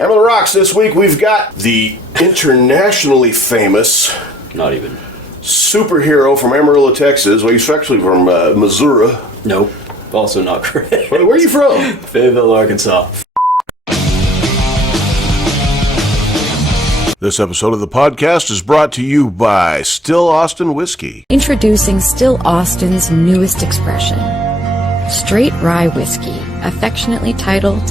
On the Rocks this week, we've got the internationally famous Not even. superhero from Amarillo, Texas. Well, he's actually from Missouri. Nope. Also not correct. Where are you from? Fayetteville, Arkansas. This episode of the podcast is brought to you by Still Austin Whiskey. Introducing Still Austin's newest expression, straight rye whiskey, affectionately titled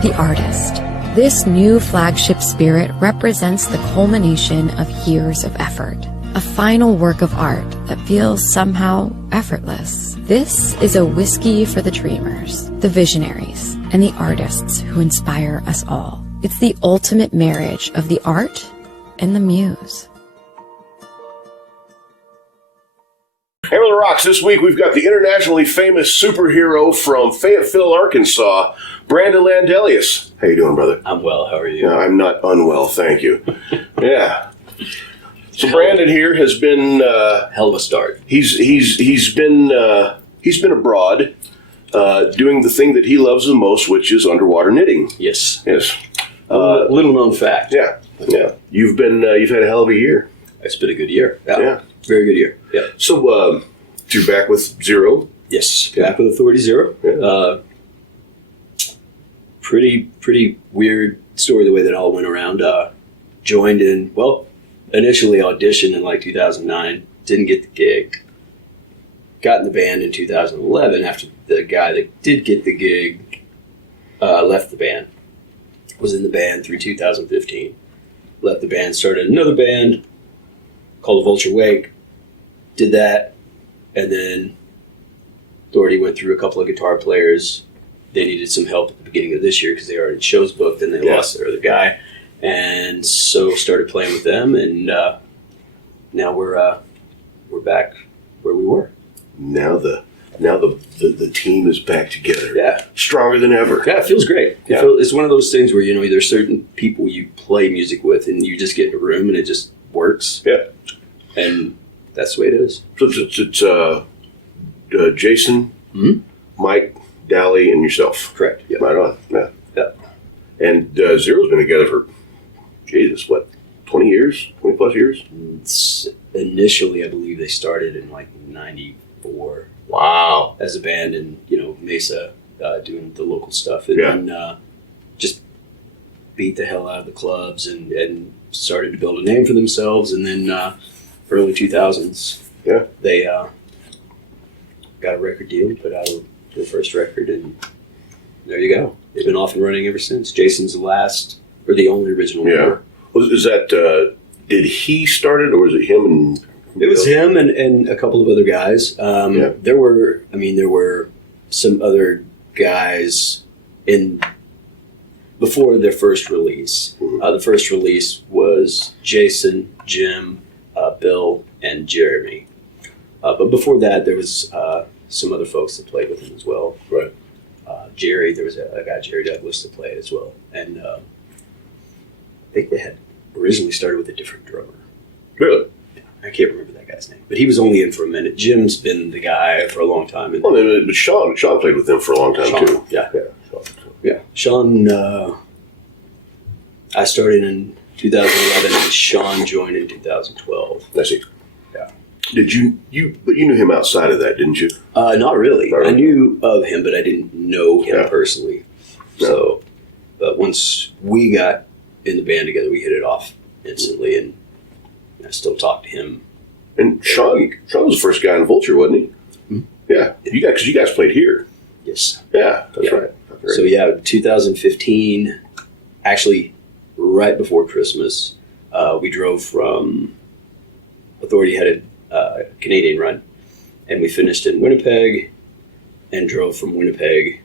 The Artist. This new flagship spirit represents the culmination of years of effort, a final work of art that feels somehow effortless. This is a whiskey for the dreamers, the visionaries, and the artists who inspire us all. It's the ultimate marriage of the art and the muse. Here on the Rocks this week, we've got the internationally famous superhero from Fayetteville, Arkansas, Brandon Landelius. How you doing, brother? I'm well. How are you? No, I'm not unwell, thank you. Yeah. So Brandon here has been Hell of a start. he's been abroad doing the thing that he loves the most, which is underwater knitting. Yes. Yes. Little known fact. Yeah. You've had a hell of a year. It's been a good year. Yeah. Very good year. Yeah. So you're back with Zero. Yes. Back with Authority Zero. Yeah. Pretty weird story the way that it all went around. Joined in, initially auditioned in like 2009. Didn't get the gig. Got in the band in 2011 after the guy that did get the gig left the band. Was in the band through 2015. Left the band, started another band called the Vulture Wake. Did that, and then Authority went through a couple of guitar players. They needed some help at the beginning of this year because they already had shows booked and they lost their other guy. And so started playing with them, and now we're back where we were. Now the team is back together. Yeah. Stronger than ever. Yeah, it feels great. Yeah. It's one of those things where, there's certain people you play music with and you just get in a room and it just works. Yeah. And that's the way it is. So it's Jason, Mike, Dally, and yourself. Correct. Yeah. Right on. Yeah. Yeah. And Zero's been together for, 20 years? 20 plus years? Initially, I believe they started in like 94. Wow. As a band in, Mesa, doing the local stuff. And then just beat the hell out of the clubs and started to build a name for themselves. And then early 2000s, they got a record deal and put out their first record. And there you go. They've been off and running ever since. Jason's the only original member. Is that, did he start it, or was it him and... It was him and a couple of other guys. There were some other guys before their first release. The first release was Jason, Jim, Bill, and Jeremy. But before that, there was some other folks that played with him as well. Right. Jerry, there was a guy, Jerry Douglas, that played as well. And I think they had originally started with a different drummer. Really? I can't remember that guy's name, but he was only in for a minute. Jim's been the guy for a long time. But Sean played with them for a long time, too. Yeah. Sean, I started in 2011, and Sean joined in 2012. I see. Yeah. But you knew him outside of that, didn't you? Not really. I knew of him, but I didn't know him personally. Yeah. So, but once we got in the band together, we hit it off instantly, and I still talk to him. And Sean was the first guy in Vulture, wasn't he? Mm-hmm. Yeah. Because you guys played here. Yes. Yeah, that's right. So 2015, actually right before Christmas, we drove from Authority had a Canadian run, and we finished in Winnipeg and drove from Winnipeg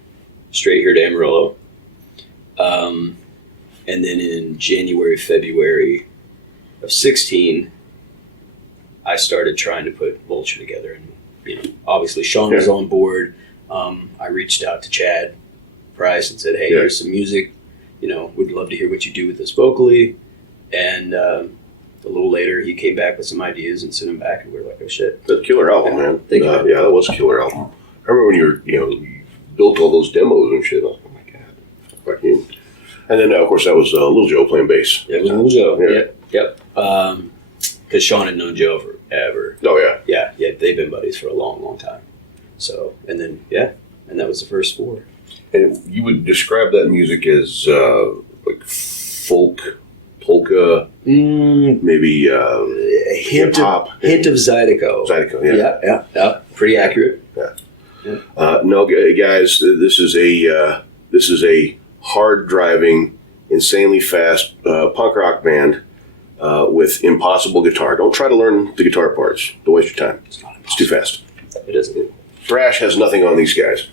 straight here to Amarillo. And then in January, February of 16, I started trying to put Vulture together. And, obviously Sean was on board. I reached out to Chad Price and said, hey, here's some music. We'd love to hear what you do with this vocally. And a little later, he came back with some ideas and sent them back, and we were like, oh, shit. That's a killer album, man. Thank you. Yeah, that was a killer album. I remember when you built all those demos and shit. I was like, oh, my God. Fuck you. And then, of course, that was Little Joe playing bass. It was Little Joe. Yeah. Yep. Because Sean had known Joe forever. Oh, yeah. Yeah. They've been buddies for a long, long time. So, and then, and that was the first 4. And you would describe that music as like folk, polka, maybe a hint hip-hop. Hint of Zydeco. Zydeco, yeah. Yeah. Pretty accurate. Yeah. No, guys, this is a hard driving, insanely fast punk rock band with impossible guitar. Don't try to learn the guitar parts. Don't waste your time. It's too fast. It isn't. Thrash has nothing on these guys.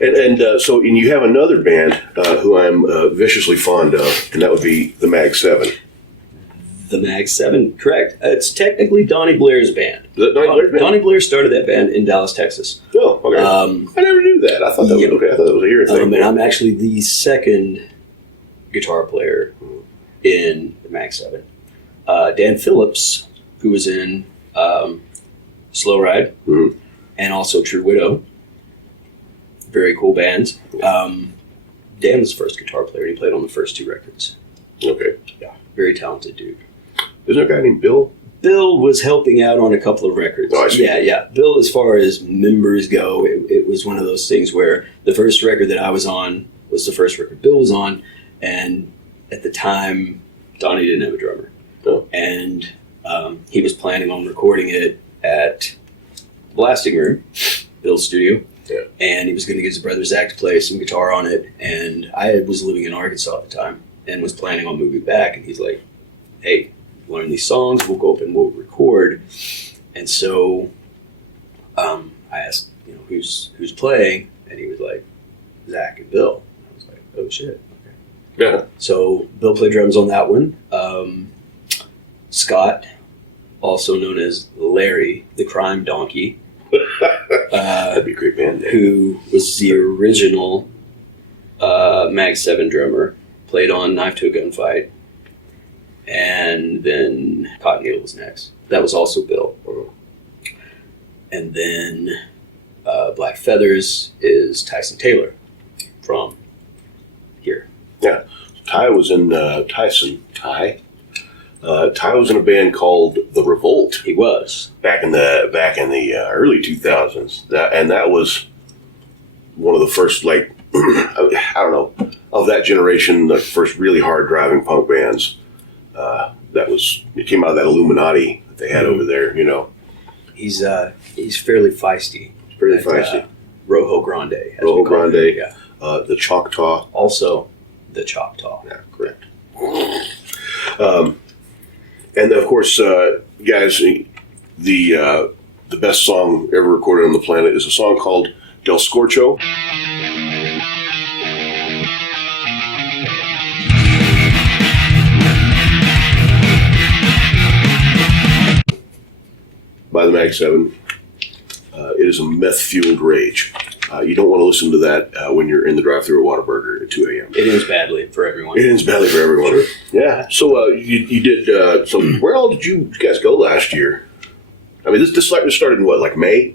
And you have another band who I'm viciously fond of, and that would be the Mag 7. The Mag 7, correct. It's technically Donnie Blair's band. Is that Donnie Blair's band? Donnie Blair started that band in Dallas, Texas. Oh, okay. I never knew that. I thought that was okay. I thought that was a here thing. And I'm actually the second guitar player in the Mag 7. Dan Phillips, who was in Slow Ride and also True Widow. Very cool bands. Dan was the first guitar player. He played on the first 2 records. Okay. Yeah. Very talented dude. Isn't there a guy named Bill? Bill was helping out on a couple of records. Oh, I see. Yeah. Bill, as far as members go, it was one of those things where the first record that I was on was the first record Bill was on, and at the time, Donnie didn't have a drummer. Oh. And he was planning on recording it at Blasting Room, Bill's studio. Yeah. And he was going to get his brother Zach to play some guitar on it. And I was living in Arkansas at the time and was planning on moving back. And he's like, hey, learn these songs, we'll go up and we'll record. And so I asked, who's playing? And he was like, Zach and Bill. And I was like, oh shit. Okay. Yeah. So Bill played drums on that one. Scott, also known as Larry, the Crime Donkey. That'd be a great band name. Who was the original Mag 7 drummer, played on Knife to a Gunfight, and then Cotton Heel was next. That was also Bill. And then Black Feathers is Tyson Taylor from here. Yeah. Ty was in Ty was in a band called The Revolt. He was back in the early 2000s. That was one of the first, like, I don't know, of that generation, the first really hard driving punk bands. It came out of that Illuminati that they had over there. He's fairly feisty. Fairly feisty. Rojo Grande. Rojo Grande. Yeah. The Choctaw. Also, the Choctaw. Yeah, correct. And of course, guys, the best song ever recorded on the planet is a song called Del Scorcho. By the Mag 7. It is a meth-fueled rage. You don't want to listen to that when you're in the drive-thru at Whataburger at 2 a.m. It ends badly for everyone. It ends badly for everyone. Sure. Yeah. So you did. So where all did you guys go last year? I mean, this started in what, like May?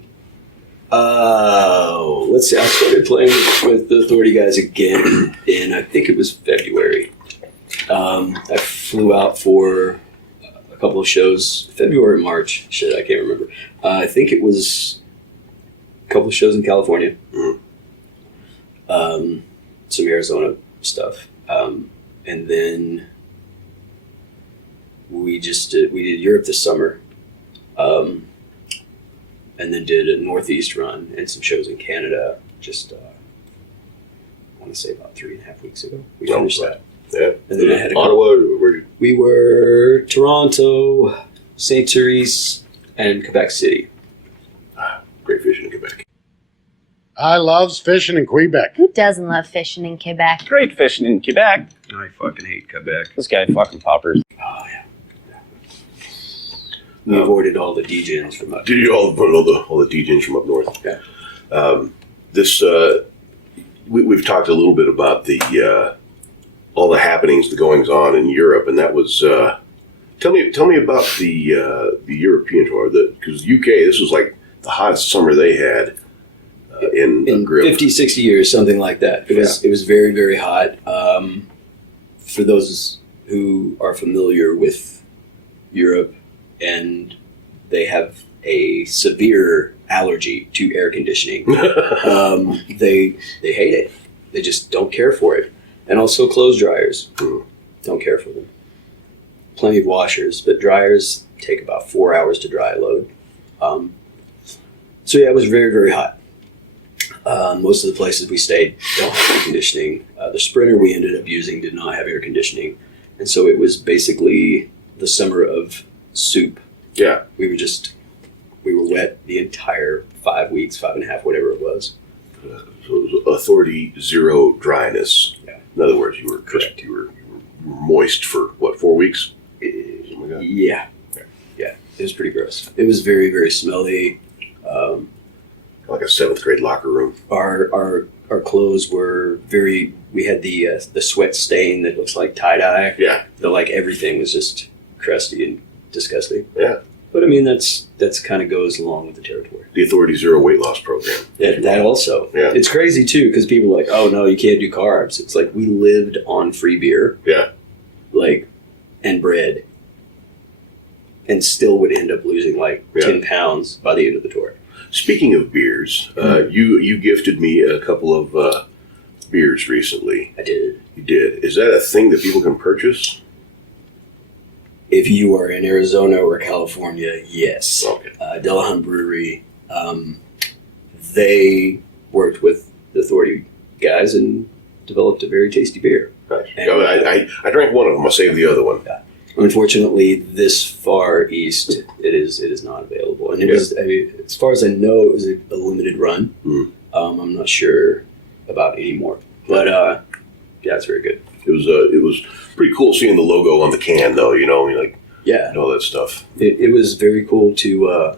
Let's see. I started playing with the Authority guys again in, I think it was February. I flew out for a couple of shows, February, March. Shit, I can't remember. I think it was a couple of shows in California. Some Arizona stuff. And then we did Europe this summer. And then did a Northeast run and some shows in Canada just, I want to say about 3.5 weeks ago. We finished that. Yeah. And then I had Ottawa? We were Toronto, St. Therese, and Quebec City. Great fishing in Quebec. I loves fishing in Quebec. Who doesn't love fishing in Quebec? Great fishing in Quebec. I fucking hate Quebec. This guy fucking poppers. Oh, yeah. We avoided all the DJs from up Did you all the DJs from up north? Yeah. We've talked a little bit about the all the happenings, the goings on in Europe, and that was tell me about the European tour, because UK, this was like the hottest summer they had in 50, 60 years, something like that. It was very, very hot. for those who are familiar with Europe and they have a severe allergy to air conditioning, they hate it. They just don't care for it. And also clothes dryers. Don't care for them. Plenty of washers, but dryers take about 4 hours to dry a load. So yeah, it was very, very hot. Most of the places we stayed don't have air conditioning. The Sprinter we ended up using did not have air conditioning. And so it was basically the summer of soup. Yeah. We were wet the entire 5 weeks, 5.5, whatever it was. So it was authority zero dryness. Yeah. In other words, you were correct. You were moist for what, 4 weeks? Something like that? Yeah. Yeah. It was pretty gross. It was very, very smelly. Like a 7th grade locker room. Our clothes were very. We had the sweat stain that looks like tie dye. Yeah. Like everything was just crusty and disgusting. Yeah. But I mean that's kind of goes along with the territory. The Authority Zero weight loss program. That also. Yeah. It's crazy too because people are like, oh no, you can't do carbs. It's like we lived on free beer. Yeah. And bread, and still would end up losing 10 pounds by the end of the tour. Speaking of beers, you gifted me a couple of beers recently. I did. You did. Is that a thing that people can purchase? If you are in Arizona or California, yes. Okay. Delahunt Brewery, they worked with the Authority guys and developed a very tasty beer. Nice. And, I drank one of them. I saved the other one. Yeah. Unfortunately, this far east, it is not available. And it was, I mean, as far as I know, it was a limited run. I'm not sure about anymore. But yeah, it's very good. It was pretty cool seeing the logo on the can, though. You know, I mean, Yeah. and all that stuff. It was very cool to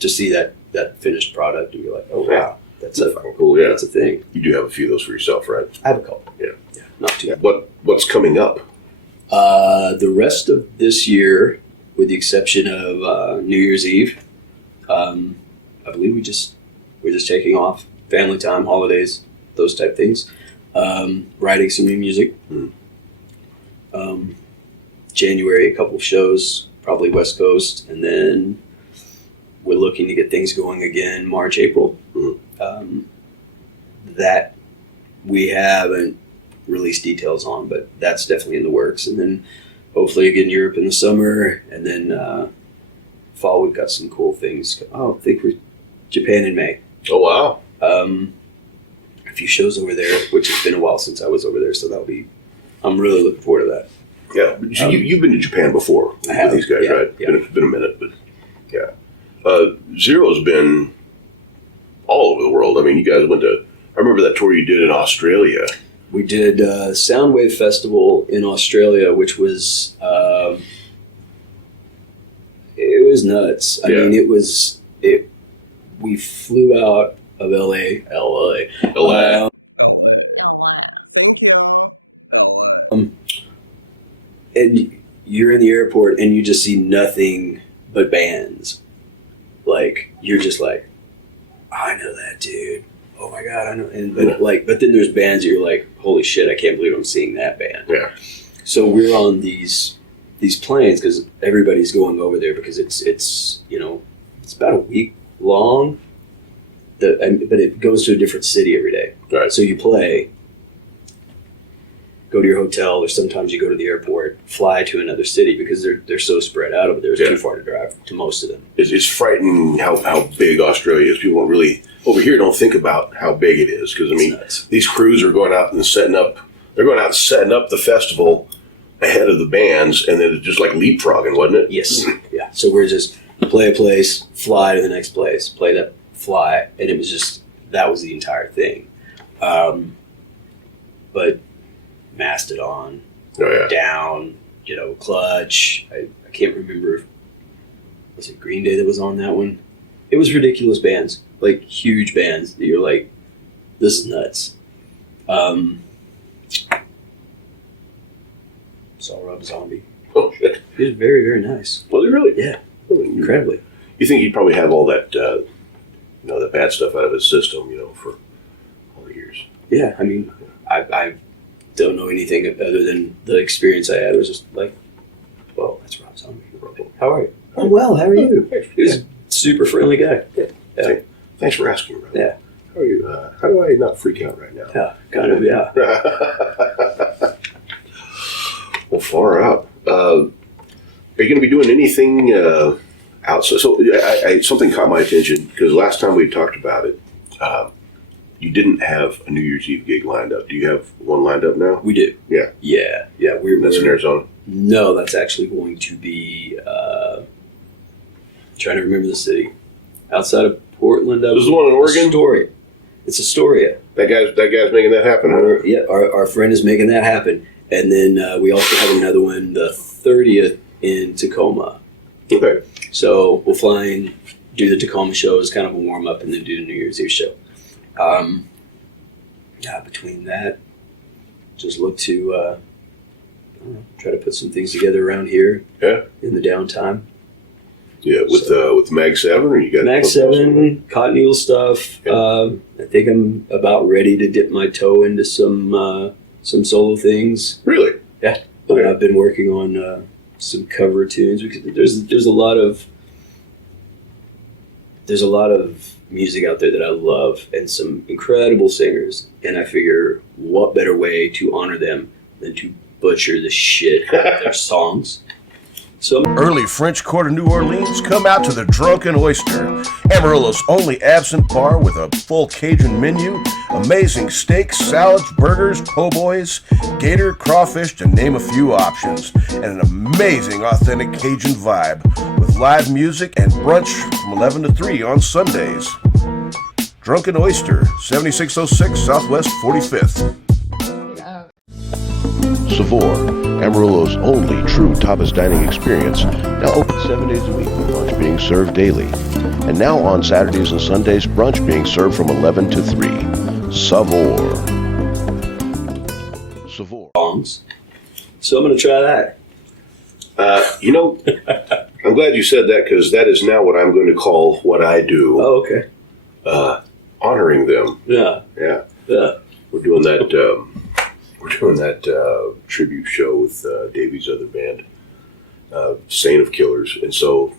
see that finished product and be like, oh wow, that's fucking cool. Yeah, that's a thing. You do have a few of those for yourself, right? I have a couple. Yeah. Not too. What's coming up? The rest of this year, with the exception of New Year's Eve, I believe we're just taking off, family time, holidays, those type things. Writing some new music. January, a couple of shows, probably West Coast, and then we're looking to get things going again March, April. That we haven't released details on, but that's definitely in the works. And then hopefully again Europe in the summer, and then fall we've got some cool things. I think we're Japan in May. Oh wow! A few shows over there, which has been a while since I was over there, so that'll be. I'm really looking forward to that. Yeah, but you've been to Japan before I have, with these guys, yeah, right? yeah. Been a minute, but yeah. Zero's been all over the world. I mean, you guys went to. I remember that tour you did in Australia. We did Soundwave Festival in Australia, which was it was nuts. I mean, it was. We flew out of LA. And you're in the airport and you just see nothing but bands. Like you're just like, I know that dude. Oh my god, I know. And but then there's bands that you're like, holy shit, I can't believe I'm seeing that band. Yeah. So we're on these planes because everybody's going over there because it's it's about a week long. But it goes to a different city every day. Right. So you play, go to your hotel, or sometimes you go to the airport, fly to another city because they're so spread out over there. It's too far to drive to most of them. It's frightening how big Australia is. People don't really over here don't think about how big it is because I mean these crews are going out and setting up. They're going out and setting up the festival ahead of the bands, and then it's just like leapfrogging, wasn't it? Yes. Yeah. So we're just play a place, fly to the next place, play that, fly, and it was just that was the entire thing. But Mastodon, Down, Clutch. I can't remember. Was it Green Day that was on that one? It was ridiculous bands, like huge bands that you're like, this is nuts. Saw Rob Zombie. Oh shit! He was very, very nice. Was he really? Yeah, incredibly. You think he'd probably have all that, the bad stuff out of his system, for all the years? Yeah, I mean, I've don't know anything other than the experience I had. It was just like, well, that's Rob Zombie. How are you? I'm well. How are you? He was a super friendly guy. Yeah. Thanks for asking, Rob. Yeah. How are you? How do I not freak out right now? Yeah, kind of, yeah. Well, far out. Are you going to be doing anything outside? So something caught my attention because last time we talked about it, you didn't have a New Year's Eve gig lined up. Do you have one lined up now? We do. Yeah. Yeah. That's in Arizona? No, that's actually going to be, trying to remember the city. Outside of Portland. This is the one in Oregon? Astoria. It's Astoria. That guy's making that happen, huh? Our friend is making that happen. And then we also have another one, the 30th in Tacoma. Okay. So we'll fly in, do the Tacoma show as kind of a warm-up, and then do the New Year's Eve show. Between that, just look to I don't know, try to put some things together around here. Yeah. In the downtime. Yeah, with Mag 7, or you got Mag 7, cotton eel stuff. Yeah. I think I'm about ready to dip my toe into some solo things. Really? Yeah. Okay. I've been working on some cover tunes because there's a lot of music out there that I love and some incredible singers, and I figure what better way to honor them than to butcher the shit out of their songs. So Early French Quarter New Orleans, come out to the Drunken Oyster, Amarillo's only absent bar with a full Cajun menu, amazing steaks, salads, burgers, po' boys, gator, crawfish, to name a few options, and an amazing authentic Cajun vibe with live music and brunch from 11 to 3 on Sundays. Drunken Oyster, 7606 Southwest 45th. Savor, Amarillo's only true tapas dining experience, now open 7 days a week with lunch being served daily. And now on Saturdays and Sundays, brunch being served from 11 to 3. Savor. songs. So I'm going to try that. I'm glad you said that because that is now what I'm going to call what I do. Oh, okay. Honoring them. Yeah. Yeah. Yeah. We're doing that. Tribute show with Davey's other band, Saint of Killers, and so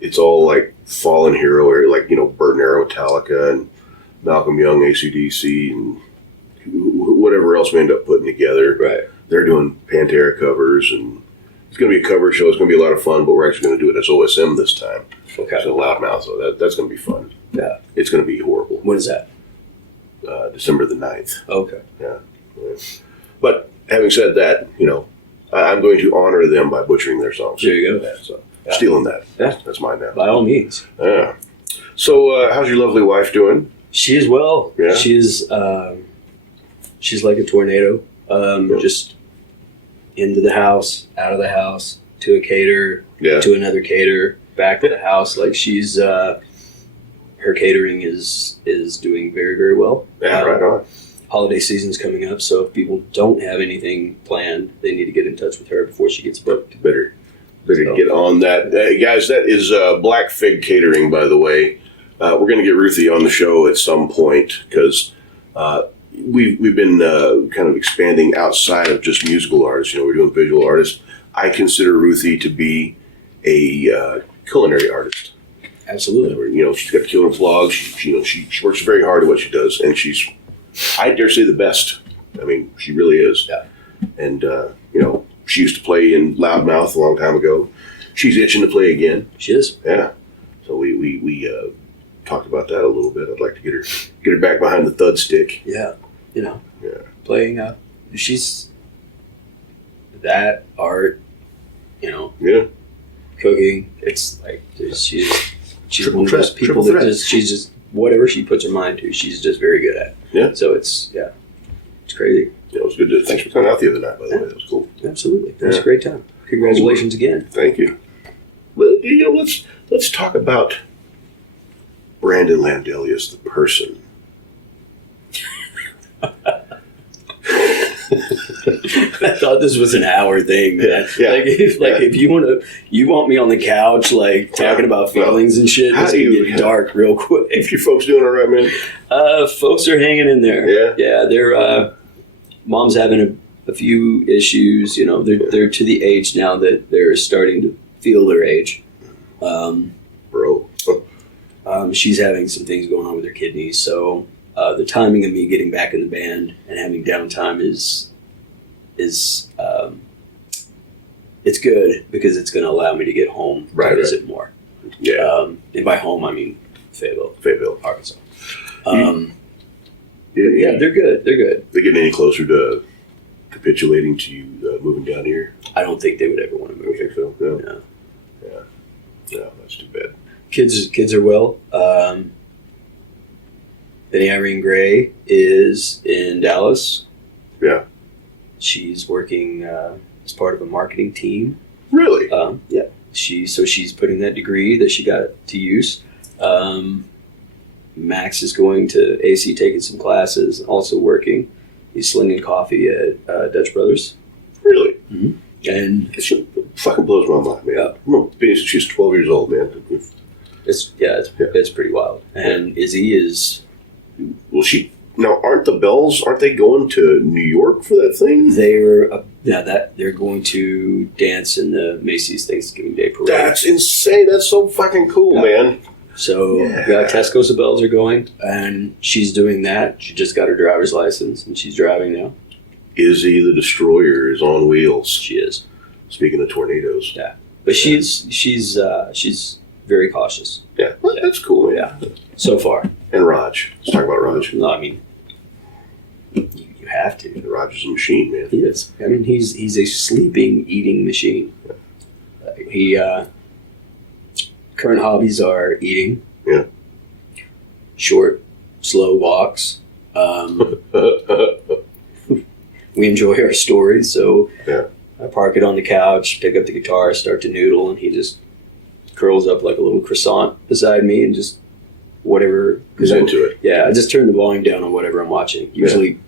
it's all like fallen hero, or like Burton Arrow, Metallica, and Malcolm Young, AC/DC, and whatever else we end up putting together. Right. They're doing Pantera covers, and it's going to be a cover show. It's going to be a lot of fun, but we're actually going to do it as OSM this time. Okay. So Loudmouth, so that's going to be fun. Yeah. It's going to be horrible. When is that? December the 9th. Okay. Yeah. But having said that, I'm going to honor them by butchering their songs. There you go. So stealing that. Yeah. That's mine now. By all means. Yeah. So how's your lovely wife doing? She is well. Yeah. She's like a tornado. Just into the house, out of the house, to a caterer, Yeah. to another caterer, back to the house. Like she's her catering is doing very, very well. Yeah, right on. Holiday season's coming up, so if people don't have anything planned, they need to get in touch with her before she gets booked. Better get on that. Guys, that is Black Fig Catering, by the way. We're going to get Ruthie on the show at some point because we've been kind of expanding outside of just musical artists. We're doing visual artists. I consider Ruthie to be a culinary artist. Absolutely. She's got killer vlogs. She works very hard at what she does, and she's, I dare say, the best. I mean, she really is. Yeah. And she used to play in Loudmouth a long time ago. She's itching to play again. She is. Yeah. So we talked about that a little bit. I'd like to get her back behind the thud stick. Yeah. Yeah. Playing. She's that art. Yeah. Cooking. It's like she's Triple one of those threat, people triple that she's just whatever she puts her mind to, she's just very good at. Yeah. So it's crazy. It was good. Thanks for coming out the other night, by the way. That was cool. Absolutely. It was Yeah. a great time. Congratulations again. Thank you. Well, let's talk about Brandon Landelius, the person. I thought this was an hour thing, man. Yeah. If you want me on the couch, like talking about feelings and shit, How it's do gonna you- get dark real quick. If your folks doing all right, man. Folks are hanging in there. Yeah? Yeah, mom's having a few issues. You know, they're to the age now that they're starting to feel their age. Bro. She's having some things going on with her kidneys, so the timing of me getting back in the band and having downtime is it's good because it's going to allow me to get home to visit more. Yeah. And by home, I mean Fayetteville, Arkansas. Yeah, they're good. They're good. They getting any closer to capitulating to you moving down here? I don't think they would ever want to move I think here. so. No. Yeah, that's too bad. Kids are well. Benny Irene Gray is in Dallas. Yeah. She's working as part of a marketing team. Really? Yeah. She's putting that degree that she got to use. Max is going to AC, taking some classes, also working. He's slinging coffee at Dutch Brothers. Really? Mm-hmm. And It shit fucking blows my mind, man. Yeah. No, Benny said she's 12 years old, man. it's pretty wild. And Izzy is. Well, aren't the Bells? Aren't they going to New York for that thing? They're going to dance in the Macy's Thanksgiving Day Parade. That's insane. That's so fucking cool, man. So Tesco's Bells are going, and she's doing that. She just got her driver's license, and she's driving now. Izzy the Destroyer is on wheels. She is. Speaking of tornadoes. Yeah, but she's very cautious. Yeah, well, that's cool, man. Yeah, so far. And Raj. Let's talk about Raj. No, I mean, you have to. Raj is a machine, man. He is. I mean, he's a sleeping, eating machine. He current hobbies are eating. Yeah. Short, slow walks. We enjoy our stories, so I park it on the couch, pick up the guitar, start to noodle, and he just curls up like a little croissant beside me and just whatever. He's into it. Yeah, I just turn the volume down on whatever I'm watching. Usually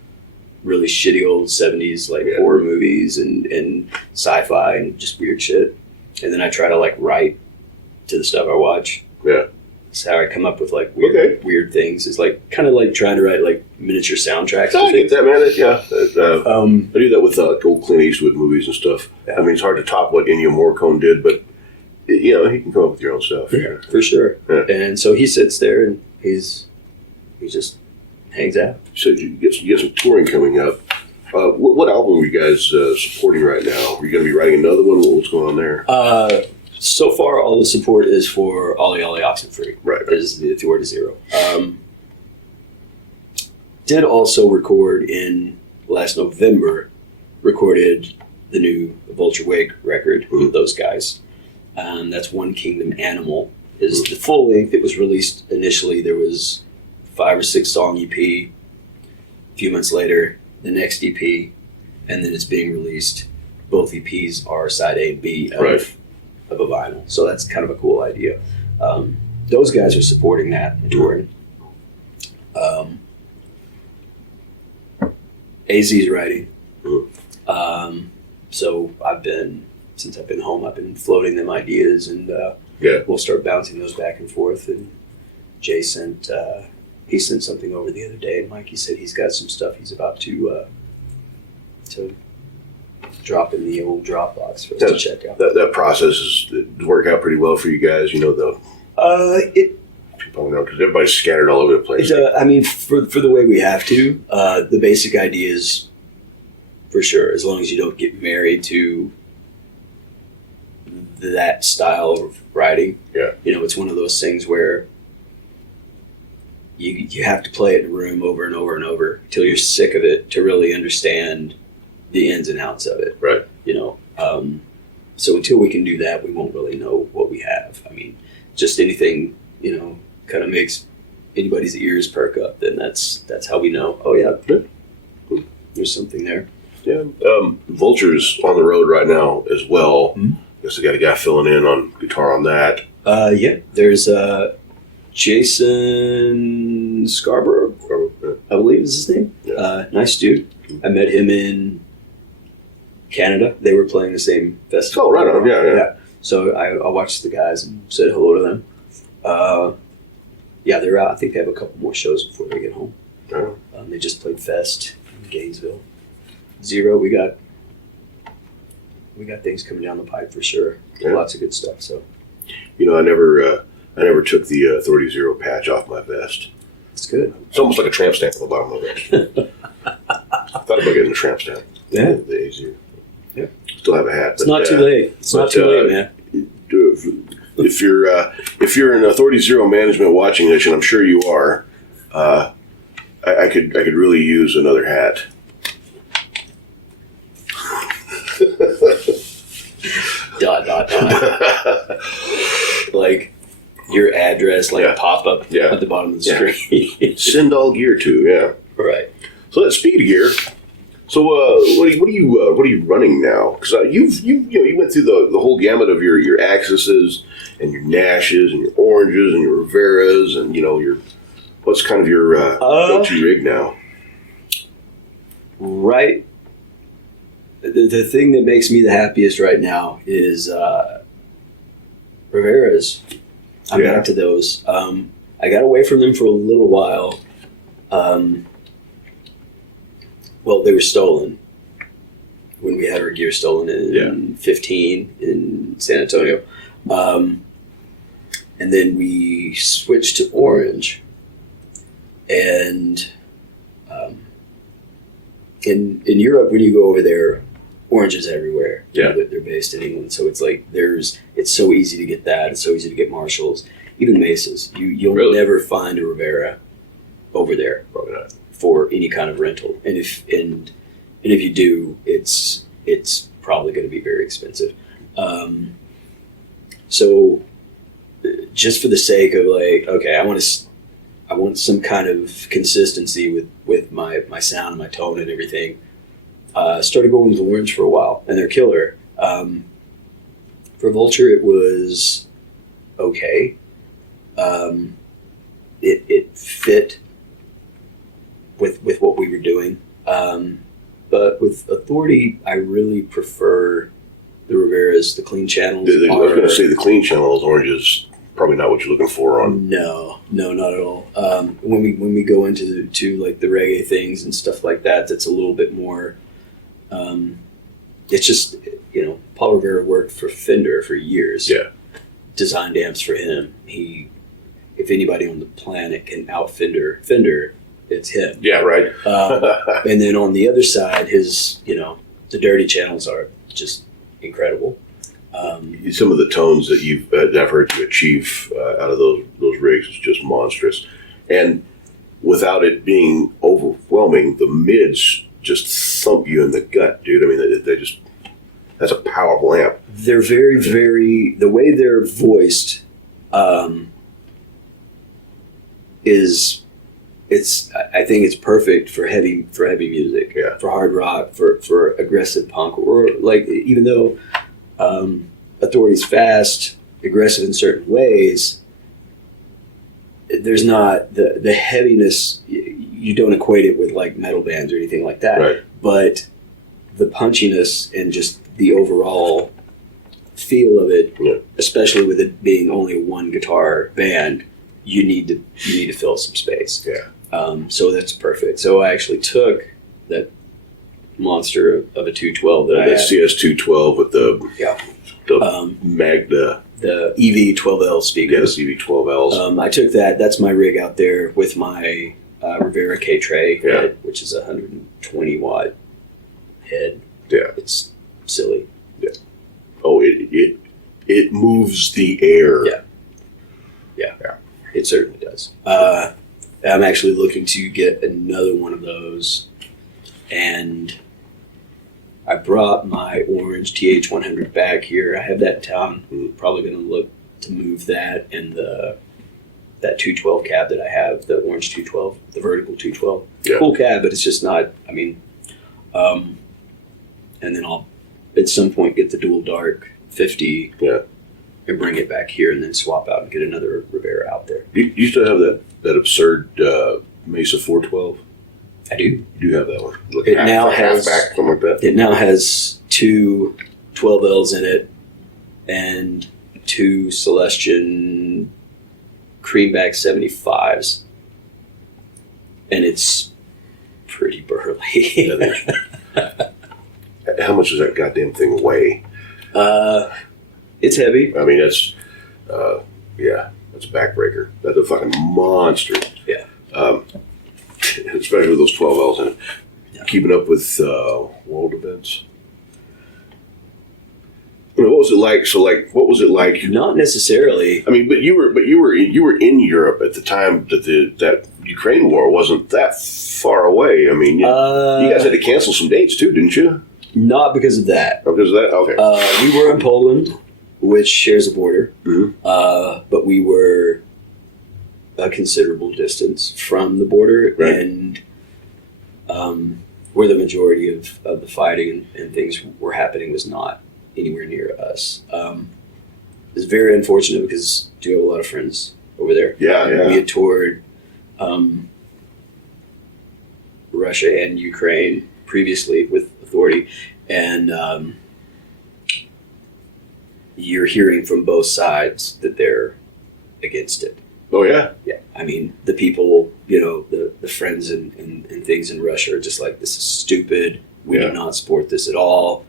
really shitty old 70s horror movies and sci-fi and just weird shit. And then I try to write to the stuff I watch. Yeah. That's how I come up with weird things. It's kind of trying to write miniature soundtracks. I get that, man. I do that with old Clint Eastwood movies and stuff. Yeah. I mean, it's hard to top what Ennio Morricone did, but he can come up with your own stuff. Yeah, for sure. Yeah. And so he sits there and he just hangs out. So you get some touring coming up. What album are you guys supporting right now? Are you going to be writing another one? What's going on there? So far, all the support is for Ollie Ollie Oxenfree. Right. Is the Word to Zero. Did also record in last November, recorded the new Vulture Wake record with those guys. That's One Kingdom Animal is the full length. It was released initially. There was 5 or 6 song EP. A few months later, the next EP, and then it's being released. Both EPs are side A and B of a vinyl. So that's kind of a cool idea. Those guys are supporting that and touring. AZ's writing. So since I've been home, I've been floating them ideas, and we'll start bouncing those back and forth. And Jay sent something over the other day, and Mikey said he's got some stuff he's about to drop in the old Dropbox for us to check out. That process is work out pretty well for you guys, people know, because everybody's scattered all over the place. I mean, for the way we have to, the basic idea is for sure, as long as you don't get married to that style of writing. Yeah. It's one of those things where you have to play it in a room over and over and over till you're sick of it to really understand the ins and outs of it. Right. So until we can do that, we won't really know what we have. I mean, just anything, kind of makes anybody's ears perk up, then that's how we know, oh yeah, there's something there. Yeah. Vulture's on the road right now as well. Mm-hmm. Guess I got a guy filling in on guitar on that. There's Jason Scarborough, I believe is his name. Yeah. Nice dude. I met him in Canada. They were playing the same festival. Oh, right on. Yeah. So I watched the guys and said hello to them. They're out. I think they have a couple more shows before they get home. Oh. They just played Fest in Gainesville. 0. We got things coming down the pipe for sure. Yeah. Lots of good stuff. So You know, I never took the Authority Zero patch off my vest. it's good. It's almost like a tramp stamp on the bottom of my vest. I thought about getting a tramp stamp. Yeah. The easier. Yeah. Still have a hat. It's not too late. It's not too late, man. If you're in Authority Zero management watching this, and I'm sure you are, I could really use another hat. ... Like your address, like Yeah. pop up Yeah. at the bottom of the Yeah. screen. Send all gear to, yeah. Right. So let's speak of gear. So what are you running now? Because you went through the whole gamut of your Axuses and your Nashes and your Oranges and your Riveras and what's kind of your go-to rig now? Right. The thing that makes me the happiest right now is Riveras. I'm Yeah. back to those. I got away from them for a little while. Well, they were stolen when we had our gear stolen in 15 in San Antonio. And then we switched to Orange. And in Europe, when you go over there, Orange is everywhere. Yeah. They're based in England. So it's like it's so easy to get that. It's so easy to get Marshalls, even Mesas. You'll Really? never find a Rivera over there Probably not. for any kind of rental. And if you do, it's probably going to be very expensive. So just for the sake of like, okay, I want some kind of consistency with my sound and my tone and everything. Started going with Orange for a while, and they're killer. For Vulture, it was okay. It fit with what we were doing. But with Authority, I really prefer the Riveras, the clean channels. I was going to say the clean channel of Orange is probably not what you're looking for on. No, not at all. When we go into like the reggae things and stuff like that, that's a little bit more. It's just Paul Rivera worked for Fender for years. Yeah. Designed amps for him. If anybody on the planet can out Fender, it's him. Yeah, right. And then on the other side, his the dirty channels are just incredible. Some of the tones that I've heard you achieve out of those rigs is just monstrous, and without it being overwhelming, the mids just thump you in the gut, dude. I mean, that's a powerful amp. They're very, very, the way they're voiced I think it's perfect for heavy music, Yeah. for hard rock, for aggressive punk, or like, even though Authority's fast, aggressive in certain ways, there's not the heaviness. You don't equate it with like metal bands or anything like that. Right. But the punchiness and just the overall feel of it, Yeah. especially with it being only a one guitar band, you need to fill some space. Yeah. So that's perfect. So I actually took that monster of a 212 that I That had, CS212 with the Magda the EV12L speakers. CV12Ls. I took that. That's my rig out there with my Rivera K-Tray Yeah. head, which is a 120 watt head. Yeah. It's silly. Oh, it moves the air. Yeah. It certainly does. I'm actually looking to get another one of those, and I brought my orange TH100 back here. I have that in town. Probably going to look to move that and that 212 cab that I have, the orange 212, the vertical 212. Yeah. Cool cab, but it's just not. I mean, and then I'll at some point get the dual dark 50. Yeah. And bring it back here, and then swap out and get another Rivera out there. You still have that absurd Mesa 412? I do. You do have that one. Like It now has- back, something like that. It now has two 12Ls in it and two Celestion Creamback 75s. And it's pretty burly. How much does that goddamn thing weigh? It's heavy. I mean, that's that's a backbreaker. That's a fucking monster. Yeah. Especially with those 12 L's in it. Yeah. Keeping up with world events. I mean, what was it like? So, like, what was it like? Not necessarily. I mean, but you were in Europe at the time that that Ukraine war wasn't that far away. I mean, you guys had to cancel some dates too, didn't you? Not because of that. Oh, because of that? Okay. We were in Poland, which shares a border, but we were a considerable distance from the border, Right. and where the majority of the fighting and things were happening was not anywhere near us. It's very unfortunate because I do have a lot of friends over there. Yeah. We had toured Russia and Ukraine previously with Authority, and you're hearing from both sides that they're against it. Oh yeah. Yeah, I mean, the people, the friends and things in Russia are just like, this is stupid. We do not support this at all.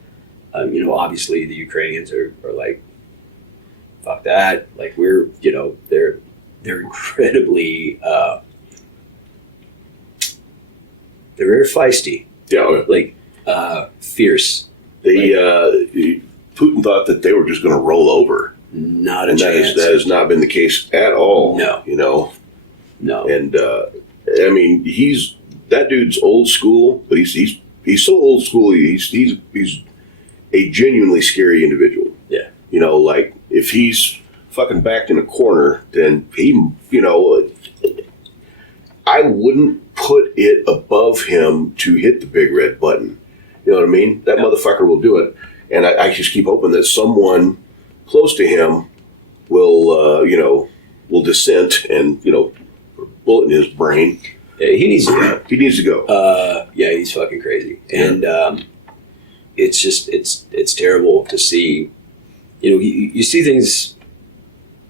Obviously the Ukrainians are like, fuck that. Like, we're, they're incredibly, they're very feisty. Yeah. Like, fierce. Putin thought that they were just going to roll over. Not a And chance. that has not been the case at all. No. No. And I mean, that dude's old school, but he's so old school. He's a genuinely scary individual. Yeah. Like, if he's fucking backed in a corner, then I wouldn't put it above him to hit the big red button. You know what I mean? That motherfucker will do it. And I just keep hoping that someone close to him will dissent and, bullet in his brain. Yeah, he needs to go. He needs to go. Yeah, he's fucking crazy. And it's just, it's terrible to see, you see things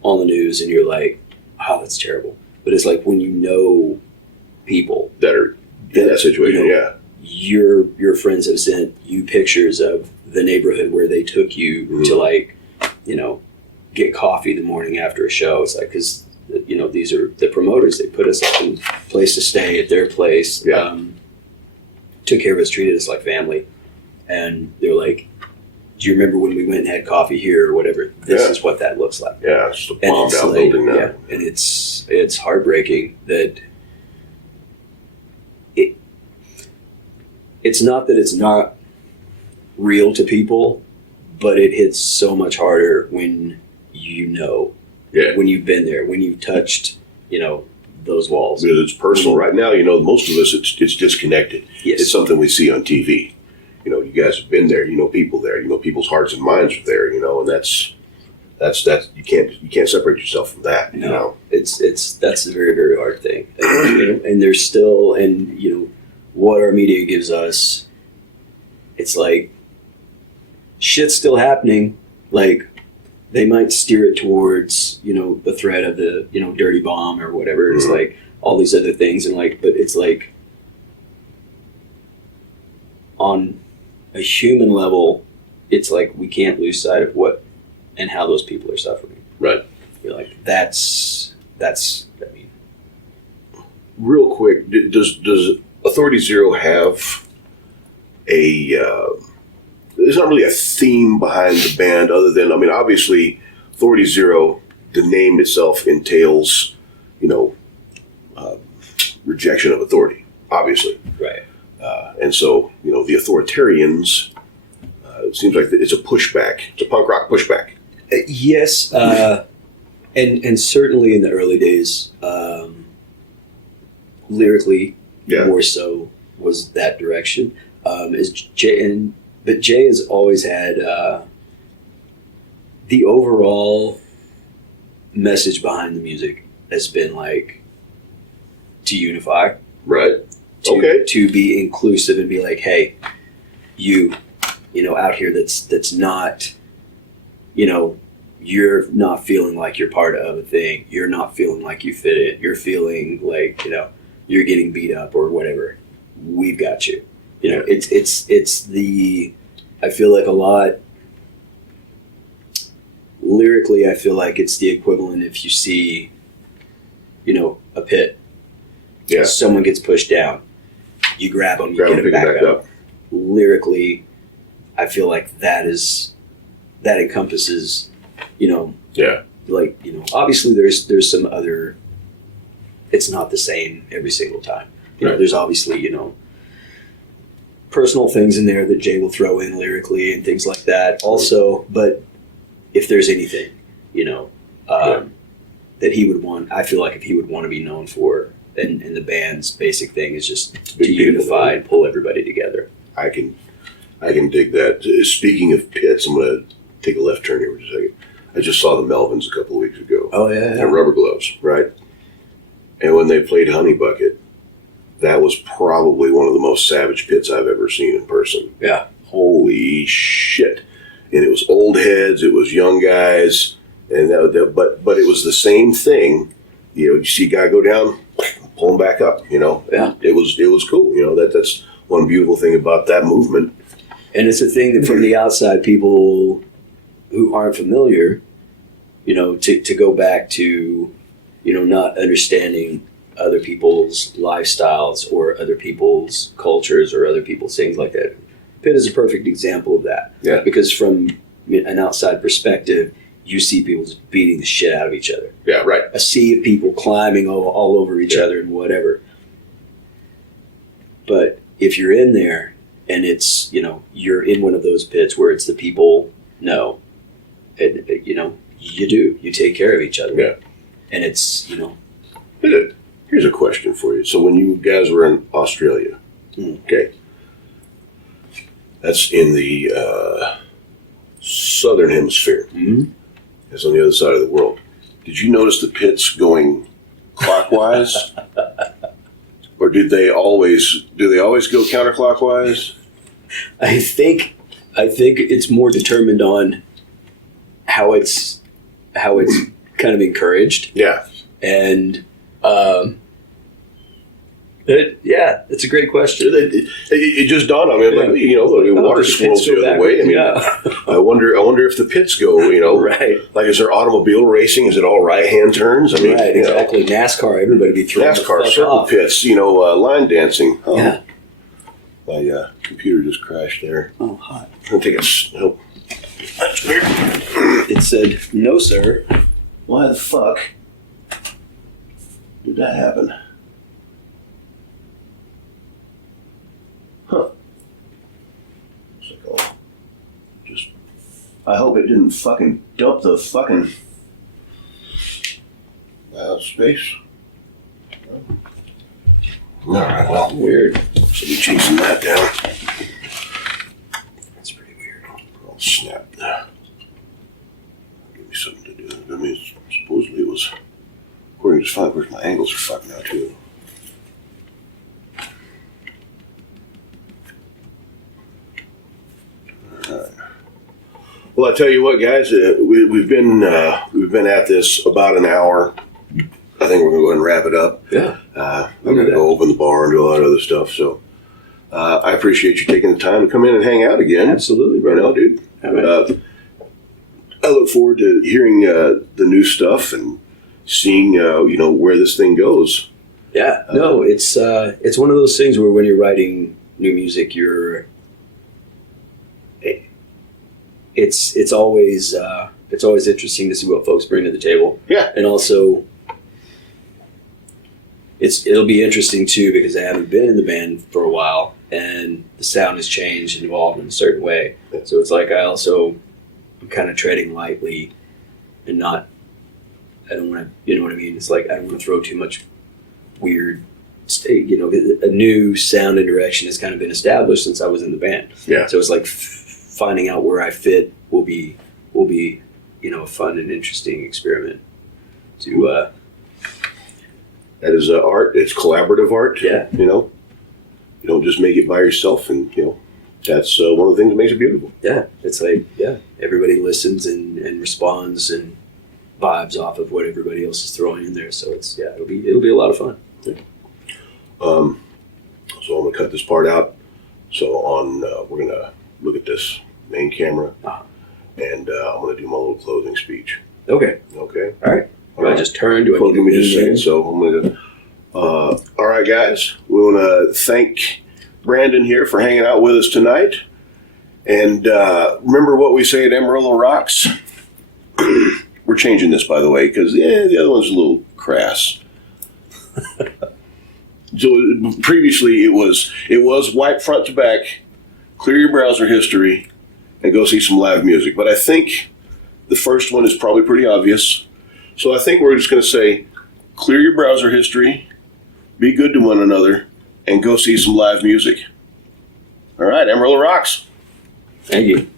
on the news and you're like, oh, that's terrible. But it's like when you know people That are in that situation, your friends have sent you pictures of the neighborhood where they took you to get coffee the morning after a show. It's like, because these are the promoters. They put us up in a place to stay at their place. Took care of us, treated us like family. And they're like, do you remember when we went and had coffee here or whatever? This is what that looks like. Yeah, it's a bombed out building now. Yeah, and it's heartbreaking that it's not that it's not real to people, but it hits so much harder when when you've been there, when you've touched, those walls. Because it's personal. Right now, most of us, it's disconnected. Yes. It's something we see on TV. You guys have been there. People there. People's hearts and minds are there. And that's you can't separate yourself from that. That's a very, very hard thing. And there's still, what our media gives us, it's like shit's still happening. Like, they might steer it towards, the threat of the, dirty bomb or whatever. It's like all these other things. And but it's like on a human level, it's like we can't lose sight of what and how those people are suffering. Right. You're like, that's, I mean. Real quick, does Authority Zero have there's not really a theme behind the band other than, obviously Authority Zero, the name itself entails, rejection of authority, obviously. Right. And so, the authoritarians, it seems like it's a pushback. It's a punk rock pushback. Yes. And certainly in the early days, lyrically, more so was that direction. But Jay has always had the overall message behind the music has been like to unify, right? To be inclusive and be like, hey, you out here that's not, you're not feeling like you're part of a thing. You're not feeling like you fit it. You're feeling like you're getting beat up or whatever. We've got you. It's the I feel like a lot lyrically. I feel like it's the equivalent if you see, a pit. Yeah. Someone gets pushed down, you grab them, you Grab get them, them pick back up. Lyrically, I feel like that encompasses, Yeah. obviously there's some other, it's not the same every single time. Right. There's obviously, personal things in there that Jay will throw in lyrically and things like that also. But if there's anything, that he would want, I feel like if he would want to be known for, and the band's basic thing is just to unify and pull everybody together. I can dig that. Speaking of pits, I'm going to take a left turn here for a second. I just saw the Melvins a couple of weeks ago. Oh, yeah. At Rubber Gloves, right? And when they played Honey Bucket, that was probably one of the most savage pits I've ever seen in person. Yeah. Holy shit. And it was old heads, it was young guys, and but it was the same thing. You see a guy go down, pull him back up, Yeah. It was cool. That's one beautiful thing about that movement. And it's a thing that from the outside, people who aren't familiar, to go back to, not understanding other people's lifestyles or other people's cultures or other people's things like that. Pit is a perfect example of that. Yeah. Because from an outside perspective, you see people just beating the shit out of each other. Yeah, right. A sea of people climbing all over each other and whatever. But if you're in there and it's, you're in one of those pits where it's the people know, and, you take care of each other. Yeah. And it's, Here's a question for you. So when you guys were in Australia, okay, that's in the southern hemisphere. Mhm. It's on the other side of the world. Did you notice the pits going clockwise? Or do they always go counterclockwise? I think it's more determined on how it's kind of encouraged. Yeah. And it's a great question. It just dawned on me. I'm like, the water swirls the other way. I mean, I wonder if the pits go, Right. Like, is there automobile racing? Is it all right-hand turns? I mean, Right, exactly. NASCAR, everybody be throwing the NASCAR fuck circle off. pits, line dancing. Yeah. My computer just crashed there. Oh, hot. I'll take a help. That's weird. It said, "No, sir." Why the fuck did that happen? Huh. It's like, I hope it didn't fucking dump the fucking space. All right, well, Weird. so be chasing that down. That's pretty weird. I'll snap. Give me something to do. I mean, supposedly it was according to fine. Of course, my angles are fucked now too. All right. Well, I tell you what, guys, we've been at this about an hour. I think we're gonna go ahead and wrap it up. Yeah. I'm gonna go open the bar and do a lot of other stuff. So I appreciate you taking the time to come in and hang out again. Absolutely, bro. Dude. All right. I look forward to hearing the new stuff and seeing where this thing goes. Yeah. No, it's one of those things where when you're writing new music, it's always interesting to see what folks bring to the table. Yeah. And also, it'll be interesting too because I haven't been in the band for a while and the sound has changed and evolved in a certain way. So it's like I'm kind of treading lightly and I don't want to, you know what I mean? It's like I don't want to throw too much weird, a new sound and direction has kind of been established since I was in the band. Yeah. So it's like finding out where I fit will be a fun and interesting experiment to. That is art. It's collaborative art. Yeah. You don't just make it by yourself, and that's one of the things that makes it beautiful. Yeah, it's like everybody listens and responds and vibes off of what everybody else is throwing in there. So it'll be a lot of fun. Yeah. So I'm gonna cut this part out. So we're gonna look at this main camera, Uh-huh. and I'm going to do my little closing speech. Okay. Okay. All right. Do I just turn? Do I Well, need give me to just a lean second. in? So I'm going to. All right, guys. We want to thank Brandon here for hanging out with us tonight. And remember what we say at Amarillo Rocks? We're changing this, by the way, because the other one's a little crass. So previously it was wipe front to back, clear your browser history, and go see some live music. But I think the first one is probably pretty obvious. So I think we're just going to say, clear your browser history, be good to one another, and go see some live music. All right, Amarillo Rocks. Thank you.